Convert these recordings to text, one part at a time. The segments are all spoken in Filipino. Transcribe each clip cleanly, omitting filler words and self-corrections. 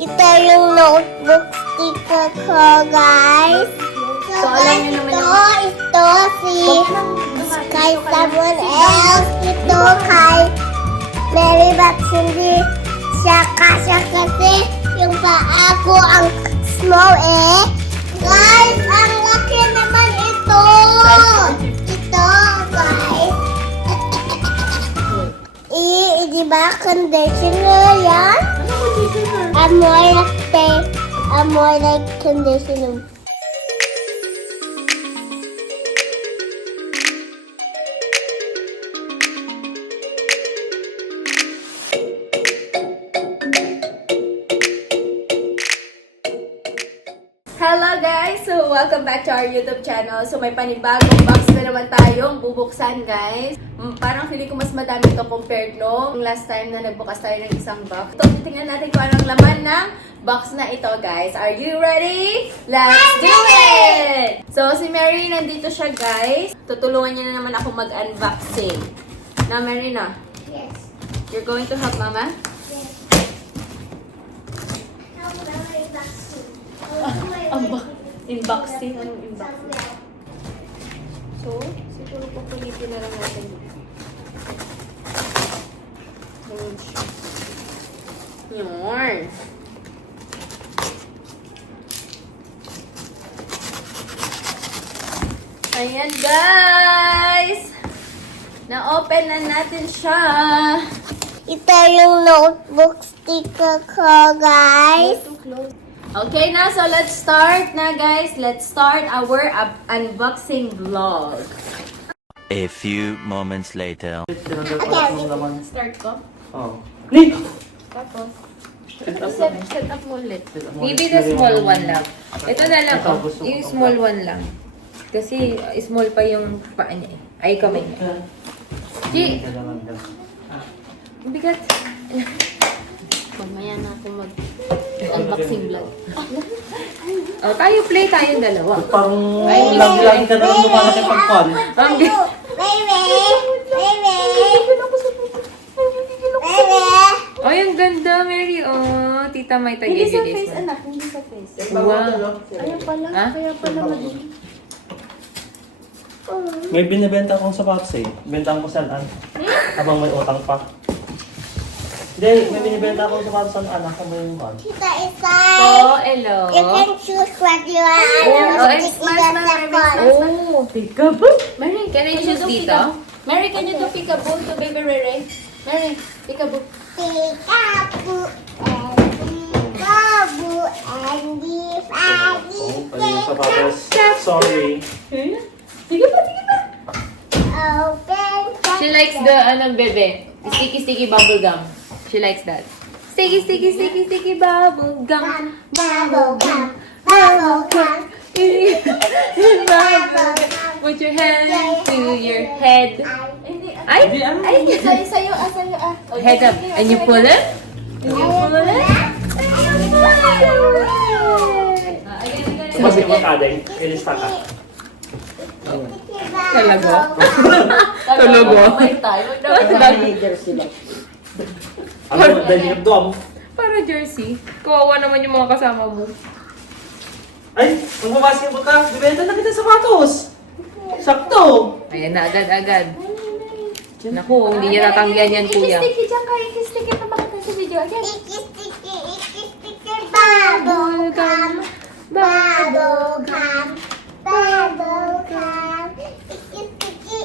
Ito yung notebook sticker ko, guys. So, alam niyo naman ito si kay someone else. Ito kay Mary, but hindi siya kasya kasi yung paa ko ang small eh. Guys, ang laki naman ito. Ito, guys. Di ba conditioner yan? More like conditioner. Hello guys! So, welcome back to our YouTube channel. So, may panibagong box na naman tayong bubuksan, guys. Parang feeling ko mas madami ito compared no last time na nagbukas tayo ng isang box. Ito, tingnan natin kung anong laman ng box na ito, guys. Are you ready? Let's do it! So, si Mary, nandito siya, guys. Tutulungan niya na naman ako mag-unboxing. Na, Mary na? Yes. You're going to help Mama? Unboxing? Anong unboxing? So, siguro pupulitin na lang natin yun. Ayun siya. Yun. Ayan, guys! Na-open na natin siya. Ito yung notebook sticker ko, guys. Okay na, so let's start na, guys. Let's start our unboxing vlog. A few moments later. Start ko. Oh. Tapos, set up mo ulit. Maybe the small one lang. Ito na lang, oh. Yung small one lang. Kasi small pa yung paa niya eh. Ay, kamay niya. G! Bigat. Mamaya na ako mag-unboxing vlog. Oh, tayo play tayong dalawa. Parang lagi ka na lang lumakas yung pagpon. Baby! Oh, yung ganda, Mary. Oh, Tita May Hindi sa tagigil. face, anak. Hindi sa face. Wow. Ayun pala. Ha? Kaya pala mali. May binibenta akong sapatos eh. Bentahan ko saan? Habang may utang pa. Hindi, may binibenta akong sapatos saan anak ko may one. Kita inside. Oh, hello. You can choose what you want. Oh, I it's will smart, stick smart, it at Oh, peekaboo. Mary, can I choose dito? Mary, can you do peekaboo to baby Rere? Mary, peekaboo. Peekaboo and if I Oh, pwede yung sapatos. Sorry. Sige pa, sige pa. open. She likes the, bebe, sticky bubble gum. She likes that. Sticky bubble gum. Bubble gum. Bubble gum. Put your hand to your head. Hindi, Ay! Hindi, Sa'yo, sa'yo, sa'yo, Oh, Head up. And you pull it? And you pull it? Kasi kung kadeng, ilista ka. Talaga? Talaga? May tayo. Ano, dahil yung dom. Para jersey. Kawawa naman yung mga kasama mo. Ay, magbabasketball ka. Bibenta na kita sapatos. Sakto. Ayan na, agad. Naku, hindi niya natanggihan yan, kuya. Ikis-tiki dyan ka. Ikis-tiki pa makita sa video. Again. Iki-stiki, bubble gum. Bubble gum. Bubble gum. Iki-stiki,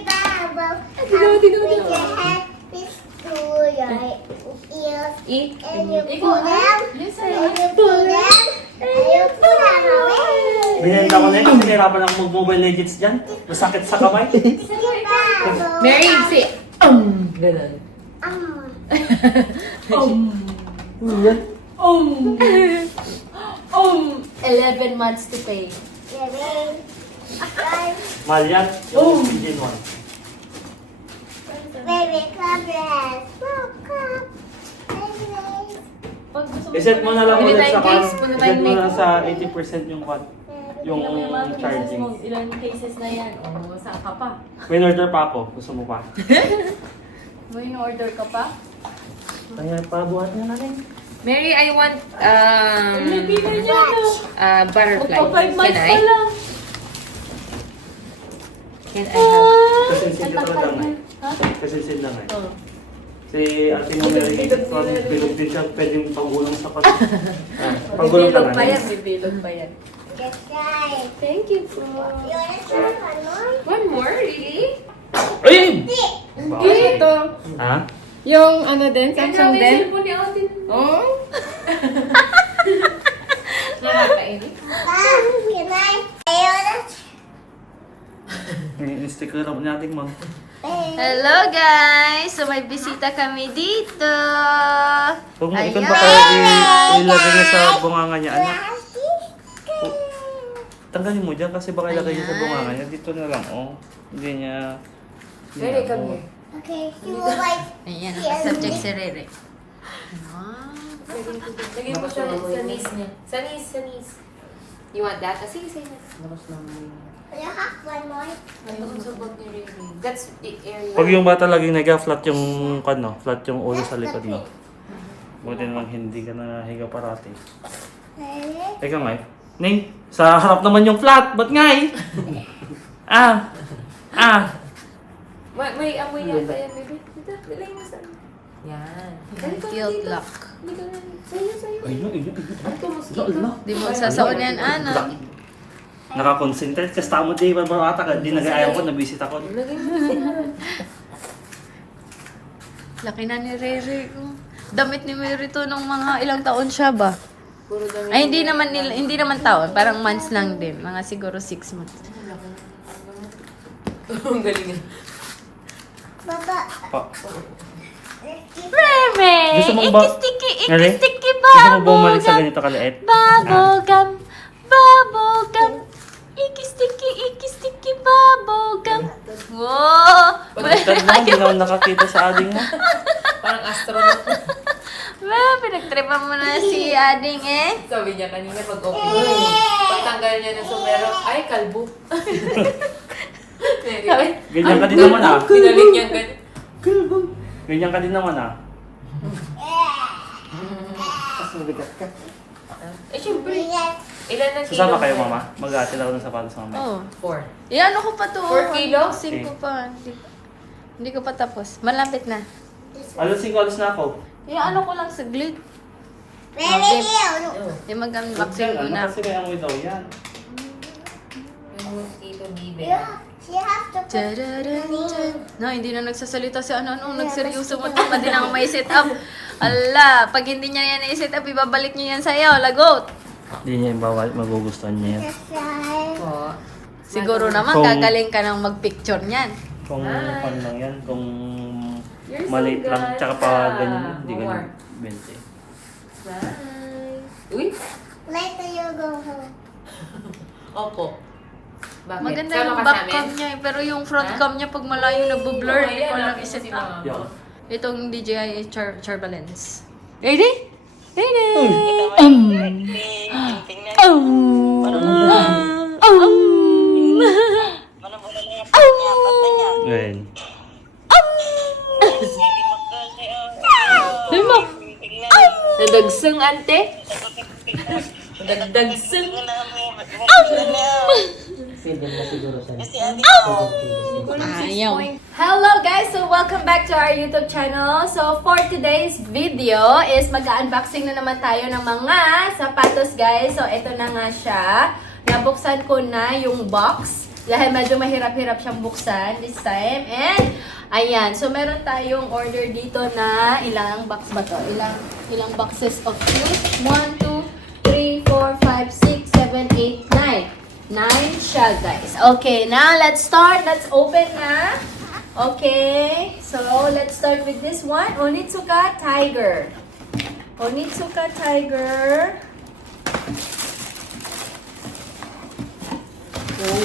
bubble gum. Tino. With your head, this to your ears. And you Ikaw, pull them. Yes, And you pull them. And you pull them away. Binenta ko na yun. Hinirapan ako mag-mobile legends dyan. Masakit sa kamay. Bubble Mary, gum. say, ganun. Um. 11 months to pay. Ready? One. Mahal yan. Yung engine one. Baby, clap your hands. Welcome. Baby. Pag gusto mo Iset mo na lang Pwede ulit tayong sa kan. case, pwede Iset tayong mo na make. sa 80% yung what? Yung Tingnan mo yung mga cases charging. mo. Ilang cases na yan. Oh, saan ka pa? May order pa ako. Gusto mo pa? May order ka pa? Kaya pabuhat na natin. Mary, I want butterfly. Magpa 5 months Can pa I? lang. Can I have? Kasi sila talaga nga eh. Ha? Kasi sila nga eh. Oh. Si Ate mo Mary, bilog din siya, pwedeng panggulang sa pag... Panggulang Bibilog ka pa na. yan, bibilog pa yan. Just try. Thank you po. You wanna try one more? One more, really? Ay! Ito. Ha? Yung ano din, Samsung Ang din. cellphone ni Ate. Oh? Nakakainis. Mom, can I? I wanna Yung sticker lang natin, ma'am. try. Hello guys! So may bisita kami dito. Huwag mo Ayan. ikon baka ilagay niya sa bunganga niya, anak. Tanggalin mo dyan kasi baka ilagay niya sa bunganga niya. Dito na lang, oh. Hindi niya... Mary, come here. Okay, you will like. Ayan, subject si Rere. Lagay mo sa knees niya. Sa knees. You want that? Ah, sige, sige. You have one more. Doon sa bag ni Riri. That's the area. Pag yung bata laging flat yung kano, flat yung ulo sa likod mo. Buti naman hindi ka nahiga parati. Ready? Teka nga Ning, sa harap naman yung flat, ba't nga eh? May amoy yata yan, baby. Dito, nilagay mo sa... Yan. Guilt lock. Dito na. Sa'yo. Ito, mosquito. Di mo sasaon yan, ano? Nakakonsentrate kasi tamo di bata ka, di nag-ayaw ko, nabisit ako. Lagay mo. Laki na ni Rere. Damit ni Mary to nung mga ilang taon siya ba? Puro dami. Ay, hindi naman taon. Parang months lang din. Mga siguro 6 months. Ang galing yan. Baba. Pa. Rere! Gusto mong ba- Ikistiki, Nari? ikistiki, Gusto mo bumalik sa bubblegum. ganito kaliit? Bubblegum, bubblegum. Ikistiki, ikistiki, bubblegum. Wow! Dad mo, hindi naman nakakita sa ading mo. Parang astronaut. Pinagtripan mo na si Ading eh. Sabi niya kanina pag-open. Pagtanggal niya ng sombrero, ay, kalbo. Mary, ay, Ganyan ka din naman ah. pinalik niya ganun. Ganyan ka din naman ah. Tapos mabigat ka. Eh, syempre. Ilan ang kilo? Sasama kayo mama? Mag-aatil ako ng sapatos mamaya. Oh. 4. Ano ko pa to? 4 kilo? Unboxing ko pa. Hindi ko pa tapos. Malapit na. Alas 5 alas na ako. Ano ko lang saglit. Very cute. Yung mag-unboxing ko na. Kasi may amoy daw yan. Yung mosquito, bibe. Yeah, she has to put. Tadadadad. No, hindi na nagsasalita si ano. Nagseryoso mo pa din ako may sit up. Ala, pag hindi niya yan i-sit up, ibabalik niya yan sa'yo. Lagot. Hindi niya yung bawal, magugustuhan niya yan. Just try. Po. Siguro naman, Kung- gagaling ka ng mag-picture niyan. Kung Hi. pan lang yan, kung You're so maliit lang, good. tsaka pa ganyan, hindi More. ganyan 20. Nice. Uy! Later you go home. Opo. Bakit? Maganda Sama yung ka back sa cam amin? niya eh, pero yung front Ha? cam niya pag malayo nagbo-blur, hindi ko Ayan, lang nakita i-set si up. Mama. Yan. Itong DJI Charbalens. Ready? Ready? Ngayon. Nadagsang, ante? Nagdagsang. Ayaw. Hello guys! So welcome back to our YouTube channel. So for today's video is mag-unboxing na naman tayo ng mga sapatos guys. So ito na nga siya. Nabuksan ko na yung box. Dahil medyo mahirap-hirap siyang buksan this time. And ayan. So meron tayong order dito na ilang box ba to? Ilang boxes of shoes? 1, 2, 3, 4, 5, 6, 7, 8, 9. 9 siya, guys. Okay, now let's start. Let's open na. Okay, so let's start with this one. Onitsuka Tiger. Onitsuka Tiger.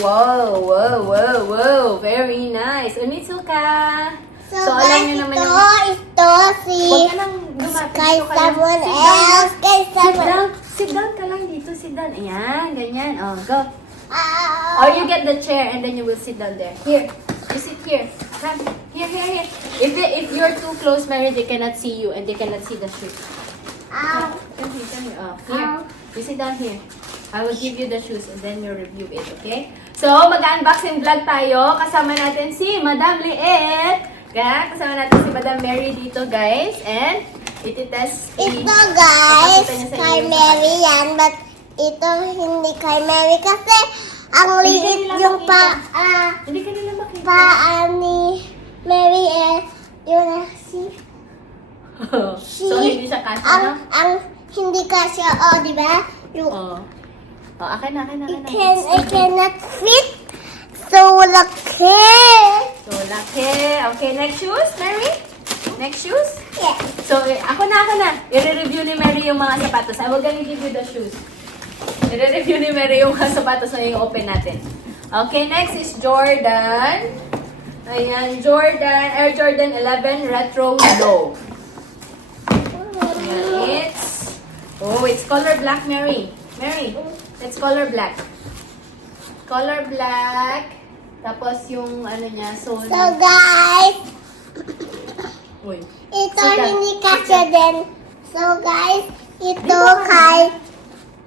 Wow, wow, wow, wow. Very nice. Onitsuka. So, So, alam niyo naman yung... ito si Huwag ka nang lumapit. kay Dito ka lang. someone Sit down. else, kay Sit someone down. Sit down ka lang dito. Sit down. Ayan, ganyan. Oh, go. Ah. Or you get the chair and then you will sit down there. Here. You sit here. Come. Here, here, here. If you're too close, Mary, they cannot see you and they cannot see the shoe. Ow. Come here. Oh, here. You sit down here. I will give you the shoes and then you review it, okay? So, mag-unboxing vlog tayo. Kasama natin si Madam Liet. Kaya, kasama natin si Madam Mary dito, guys. And, ititest. Ito guys, Papakita niya sa kay inyo yung Mary yan, but ito hindi kay Mary kasi ang Hindi liit kanila yung makita. Hindi ka nila makita. paa ni Mary yung So, hindi siya kasha, no? ang hindi kasya, di ba? Yung, Oh. Oh, akin na. I cannot fit. So lucky. So, laki. Okay, next shoes, Mary? Next shoes? Yeah. So, ako na. I-review ni Mary yung mga sapatos. I will gonna give you the shoes. I-review ni Mary yung mga sapatos na yung open natin. Okay, next is Jordan. Ayan, Air Jordan 11 Retro Low. Ayan, it's color black, Mary. Mary, it's color black. Color black. Tapos yung ano niya, So guys, Uy. ito Sika. hindi kasya din. So guys, ito kay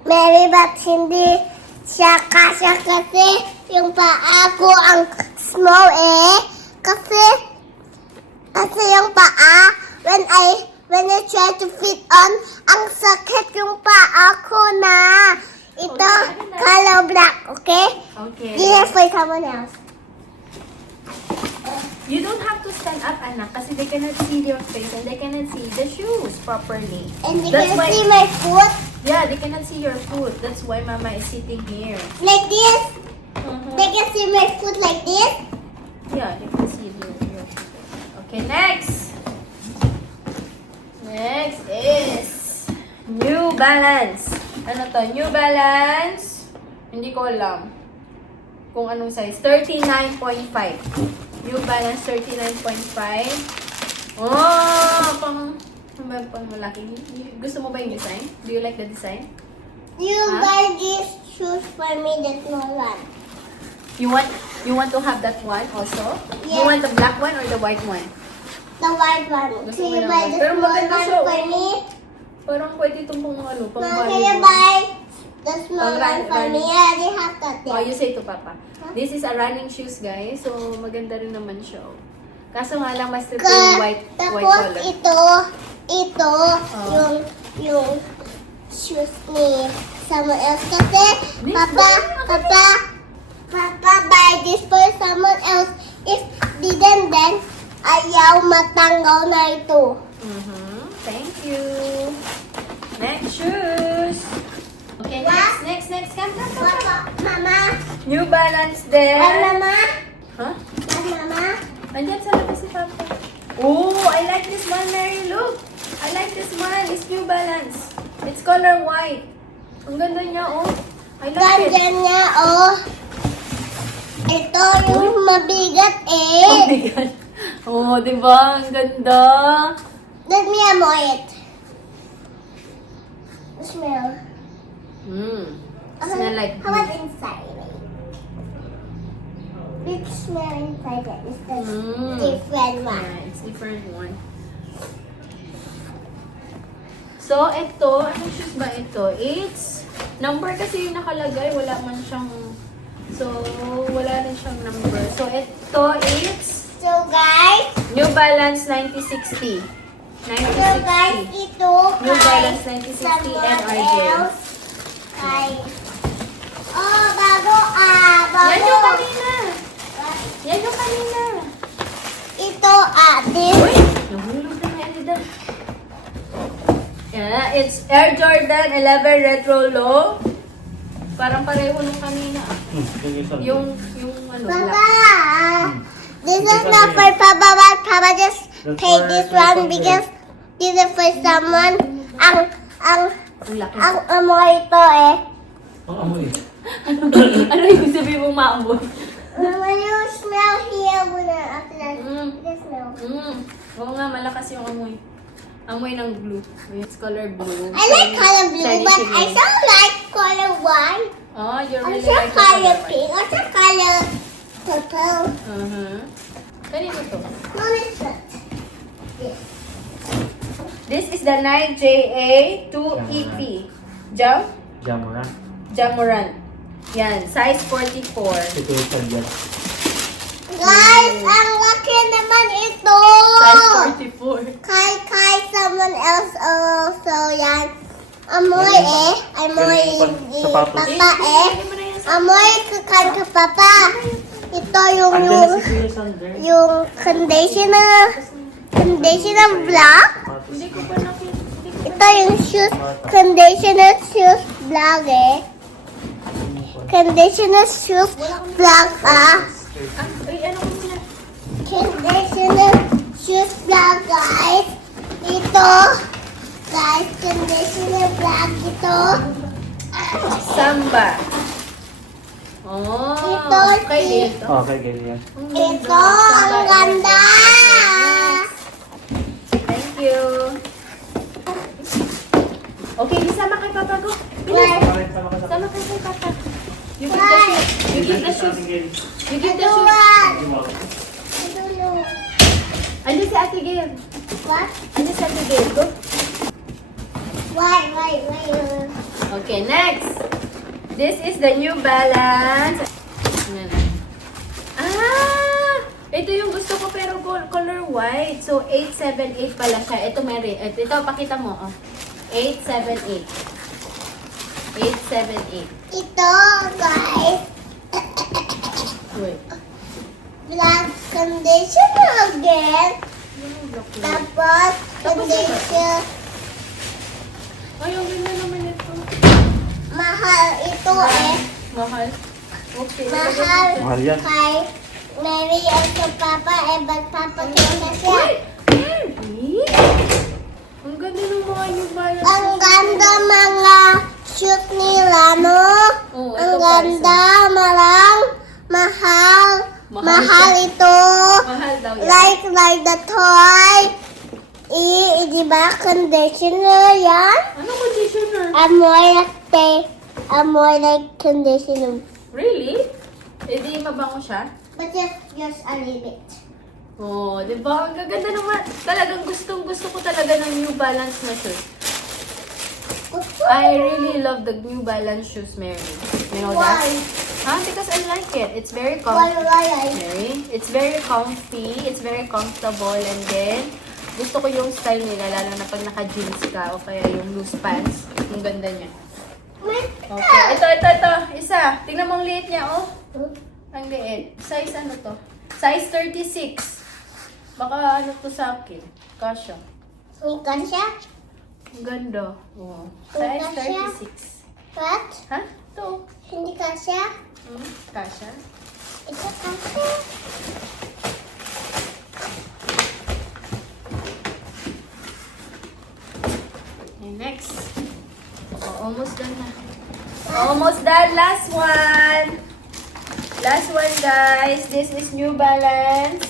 Mary but hindi siya kasya kasi yung paa ko ang small kasi yung paa when I try to fit on ang sakit yung paa ko na. Ito color black, okay? Okay. This is for someone else. You don't have to stand up, anak, kasi they cannot see your face and they cannot see the shoes properly. And you That's can why- see my foot Yeah, they cannot see your foot. That's why Mama is sitting here. like this. They can see my foot like this. Yeah, they can see your foot. Okay, next. Next is New Balance. Ano to? New Balance. Hindi ko alam kung anong size. 39.5. New Balance 39.5. Oh, pang malaki. Gusto mo ba yung design? Do you like the design? You Huh? buy these shoes for me, the small one. You want to have that one also? You Yeah. want the black one or the white one? The white one. Gusto Can mo you ng buy white? the Pero small maganda one siya, for oh. me? Parang pwede itong pang ano, pang Mom, can you volleyball. buy the small Pang one for run. me? I already have that Oh, there. you say to Papa. This is a running shoes, guys. So, maganda rin naman siya. Oh. Kaso nga lang, mas ito yung white Tapos color. ito, yung shoes ni someone else. Kasi, Miss, Papa buy this for someone else. If didn't, then ayaw matanggaw na ito. Thank you. Next shoes. Okay, next. Come. Mama, New Balance din. Mama, Huh? Mama. Andyan sa labas si Papa. Oh, I like this one, Mary. Look. I like this one. It's New Balance. It's color white. Ang ganda niya, oh. I like it. Ganyan niya, oh. Ito yung mabigat Oh my God. Oh, di ba? Ang ganda. Let me amoy it. Smell. Smell like How about inside? Which smell inside it is the different one. Yeah, it's different one. So, ito, anong shoes ba ito? It's, number kasi yung nakalagay, wala man siyang, so, wala rin siyang number. So, ito is So guys, New Balance 9060. so guys, 9060. ito New kay Balance 9060 someone NRJ. else. Kay, bago. Yan yung kanina. Yan yung kanina. Ito, this. Uy! Nahulog na nga nila. Yeah, it's Air Jordan 11 Retro Low. Parang pareho nung kanina. Yung ano, Papa, black. this is not for Papa, but Papa just That's paid for- this that's one for because this is for someone. Ang Ang laki. amoy ito eh. Ang amoy. Ano yung sabi mong maamoy? When you smell here, muna after that, Mm. you smell. Oo nga, malakas yung amoy. Amoy ng blue. It's color blue. I like color blue, Shiny but I shimmer. don't like color white. Oh, you I really also like the color color pink. I also color purple. Kanino to? No, it's not. This. This is the 9JA2EP. Jam? Jamuran. Jamuran. Yan, size 44. Situation yan. Guys, ang laki naman ito. Size 44. Kay someone else also yan. Amoy Amoy Sapatos. papa Amoy kay papa. Ito yung Andyan na si Kuya Sander. yung conditioner black. Hindi ko pa nakita. Ito yung shoes, conditioner shoes black Conditioner shoes black Ay, ano ko muna? Conditioner shoes black guys. Ito. Guys, conditioner black ito. Samba. Oh, Ito, kay dito. Okay, ganyan. Ito, ang ganda. Thank you. Okay, sama kay Papa go. Bilis. Why? Sama kay Papa. You give the Why? shoes. You give the shoes. You give the Ito shoes. what? I don't know. Andiyan si Ate Gail. What? Andiyan si Ate Gail. Go. Why? Okay, next. This is the New Balance. Ah! Ito yung gusto ko pero color white. So, 878 pala siya. Ito, Mary. Ito, pakita mo. Oh. 878. 878. Ito, guys. Wait. Black conditioner again. Tapos, conditioner. Ay, ang ganda naman ito. Mahal ito Mahal. Okay. Mahal Mahal yan. kay Mary at sa Papa. Magpapakita siya. Mary? Ang ganda ng mga New Balance. Ang ganda mga shoes nila, no? Oo, ito Ang pa, ganda, marang mahal. Mahal Mahal siya. ito. Mahal daw yan. Like the toy. Di ba? Conditioner yan? Ano conditioner? Amoy like conditioner. Really? Eh, di mabango siya? But just a little bit. Oh, di ba? Ang gaganda naman. Talagang gusto ko talaga ng New Balance na shoes. I really love the New Balance shoes, Mary. You know that? Why? Huh? Because I like it. It's very Why? comfy. Mary. It's very comfy. It's very comfortable. And then, gusto ko yung style nila, lalo na pag naka-jeans ka o kaya yung loose pants. Ang ganda niya. Okay. Ito. Isa. Tingnan mo ang liit niya, oh. Ang liit. Size ano to? Size 36. Baka ano to sa akin. Kasha. Ikan siya? Ang ganda. Oh. Ang Size kasya? 36. What? Ha? Ito. Hindi kasya? Kasha. Ito kasya. Okay, next. Oh, almost done na. Almost done. Last one. Last one, guys. This is New Balance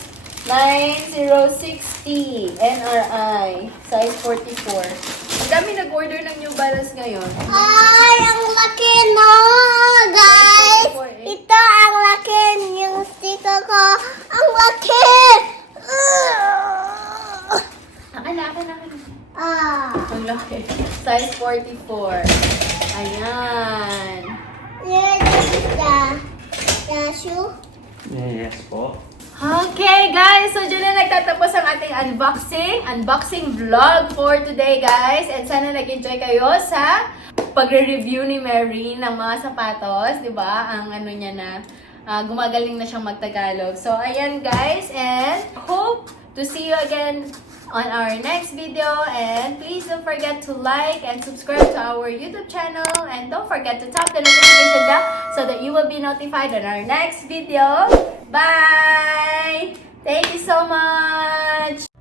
9060 NRI. Size 44. Ang dami nag-order ng New Balance ngayon. Ay, ang laki no, guys. Ito ang laki yung sticker ko. Ang laki. Akin. Ah. Ang laki. Size 44. Ayan. This is the shoe. Yes po. Okay, guys. So, dyan na nagtatapos ang ating unboxing vlog for today, guys. And sana nag-enjoy kayo sa pagre-review ni Mary ng mga sapatos. Diba? Ang ano niya na, gumagaling na siyang magtagalog. So, ayan, guys. And hope to see you again on our next video. And please don't forget to like and subscribe to our YouTube channel. And don't forget to tap the notification bell so that you will be notified on our next video. Bye! Thank you so much!